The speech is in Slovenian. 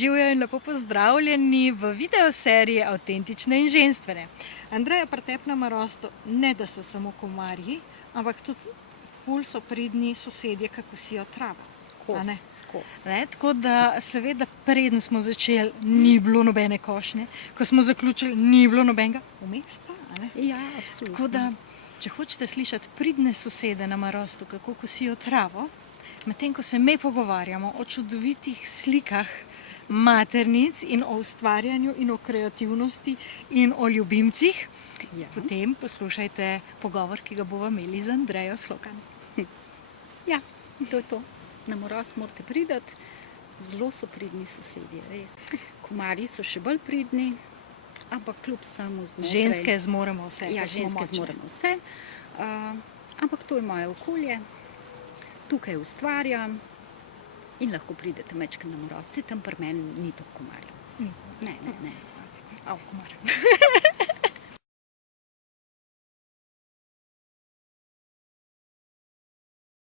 Živijo in lepo pozdravljeni v videoseriji Avtentične in ženstvene. Andreja, pri tebi na Marostu ne da so samo komarji, ampak tudi ful so pridni sosedje, ki kosijo travo. Tako da seveda preden smo začeli, ni bilo nobene košnje, ko smo zaključili, ni bilo nobenega vmes pa. Ja, absolutno. Tako da, če hočete slišati pridne sosede na Marostu, kako kosijo travo, medtem ko se mi pogovarjamo o čudovitih slikah maternic in o ustvarjanju in o kreativnosti in o ljubimcih, potem poslušajte pogovor, ki ga bomo imeli z Andrejo Slokan. Ja, to je to. Na Marost morate priti, zelo so pridni sosedje, res. Komarji so še bolj pridni, ampak kljub samo znotraj. Ženske zmoremo vse, Ja, ženske zmoremo vse, ampak to je moje okolje, tukaj ustvarjam in lahko pridete mečkaj na Marost. Tam pri meni ni toliko komarjev. Ne. Komar.